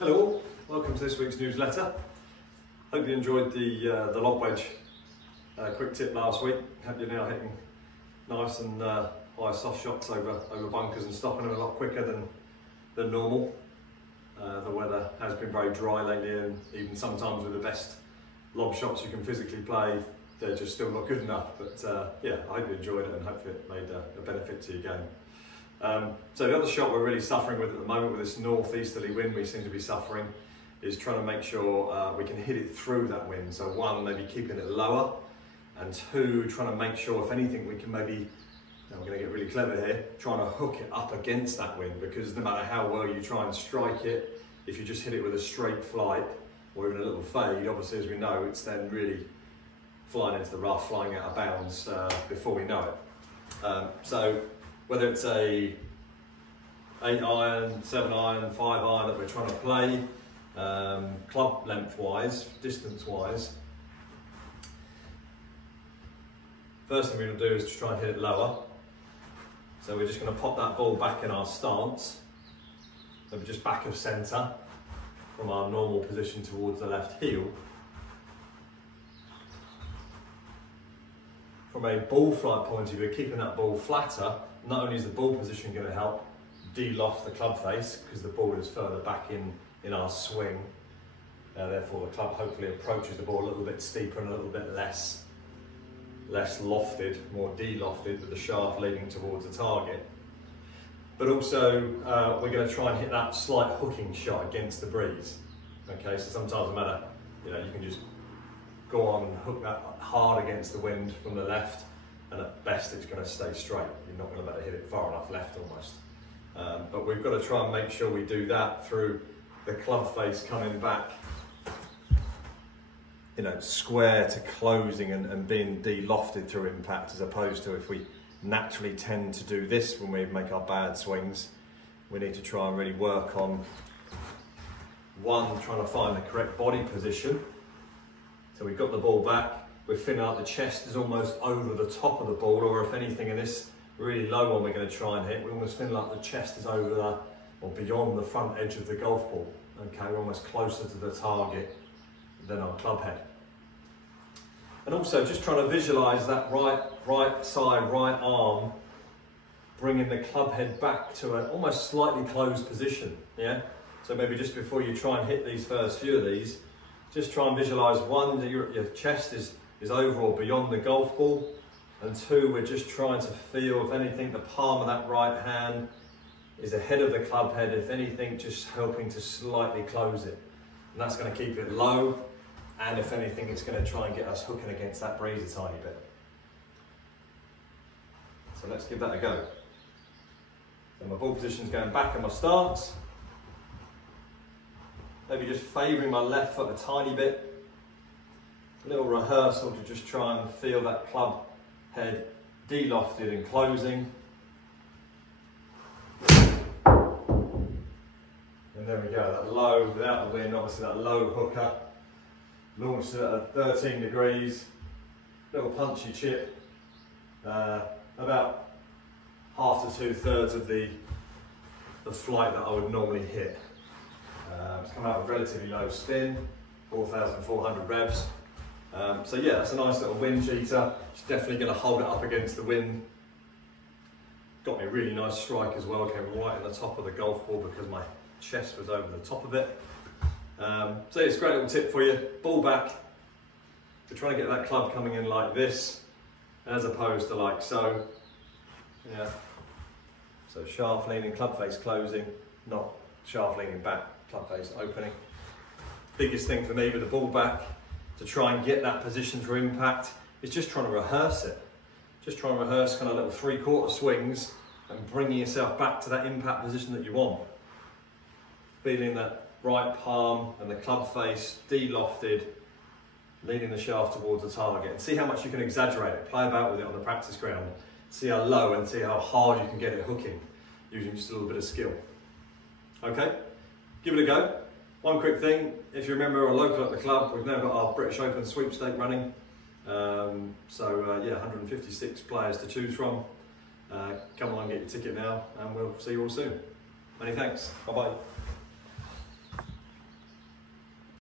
Hello all, welcome to this week's newsletter. Hope you enjoyed the lob wedge quick tip last week. Hope you're now hitting nice and high soft shots over bunkers and stopping them a lot quicker than normal. The weather has been very dry lately, and even sometimes with the best lob shots you can physically play, they're just still not good enough. But yeah, I hope you enjoyed it and hopefully it made a benefit to your game. So the other shot we're really suffering with at the moment, with this northeasterly wind we seem to be suffering, is trying to make sure we can hit it through that wind. So one, maybe keeping it lower, and two, trying to make sure if anything we can maybe, now we're going to get really clever here, trying to hook it up against that wind, because no matter how well you try and strike it, if you just hit it with a straight flight or even a little fade, obviously as we know, it's then really flying into the rough, flying out of bounds before we know it. So whether it's a 8 iron, 7 iron, 5 iron that we're trying to play, club length wise, distance wise, first thing we're going to do is to try and hit it lower. So we're just going to pop that ball back in our stance, maybe just back of centre from our normal position towards the left heel. From a ball flight point of view, keeping that ball flatter, not only is the ball position going to help de-loft the club face, because the ball is further back in our swing, therefore the club hopefully approaches the ball a little bit steeper and a little bit less lofted, more de-lofted, with the shaft leading towards the target. But also we're going to try and hit that slight hooking shot against the breeze. Okay, so sometimes no matter, you can just go on and hook that hard against the wind from the left, and at best it's going to stay straight. You're not going to be able to hit it far enough left almost. But we've got to try and make sure we do that through the club face coming back, square to closing and being de-lofted through impact, as opposed to if we naturally tend to do this when we make our bad swings. We need to try and really work on, one, trying to find the correct body position. So we've got the ball back, we're feeling like the chest is almost over the top of the ball, or if anything in this really low one we're going to try and hit, we're almost feeling like the chest is over or beyond the front edge of the golf ball. Okay, we're almost closer to the target than our club head. And also just trying to visualise that right side, right arm, bringing the club head back to an almost slightly closed position. Yeah. So maybe just before you try and hit these first few of these, just try and visualise, one, that your chest is over or beyond the golf ball, and two, we're just trying to feel, if anything, the palm of that right hand is ahead of the club head, if anything, just helping to slightly close it. And that's going to keep it low, and if anything, it's going to try and get us hooking against that breeze a tiny bit. So let's give that a go. So my ball position's going back in my stance. Maybe just favouring my left foot a tiny bit. A little rehearsal to just try and feel that club head de-lofted and closing. And there we go, that low, without the wind, obviously that low hooker. Launched it at 13 degrees, little punchy chip, about half to 2/3 of the flight that I would normally hit. It's come out with relatively low spin, 4,400 revs. So yeah, that's a nice little wind cheater. It's definitely going to hold it up against the wind. Got me a really nice strike as well, came right at the top of the golf ball because my chest was over the top of it. So it's a great little tip for you. Ball back. We're trying to get that club coming in like this, as opposed to like so. Yeah. So shaft leaning, club face closing, not shaft leaning back, club face opening. Biggest thing for me with the ball back, to try and get that position for impact, is just trying to rehearse it. Just trying to rehearse kind of little 3/4 swings and bringing yourself back to that impact position that you want. Feeling that right palm and the club face de-lofted, leading the shaft towards the target, and see how much you can exaggerate it. Play about with it on the practice ground. See how low and see how hard you can get it hooking, using just a little bit of skill. Okay, give it a go. One quick thing, if you remember, we're local at the club, we've now got our British Open sweepstake running. Yeah, 156 players to choose from. Come along, get your ticket now, and we'll see you all soon. Many thanks. Bye-bye.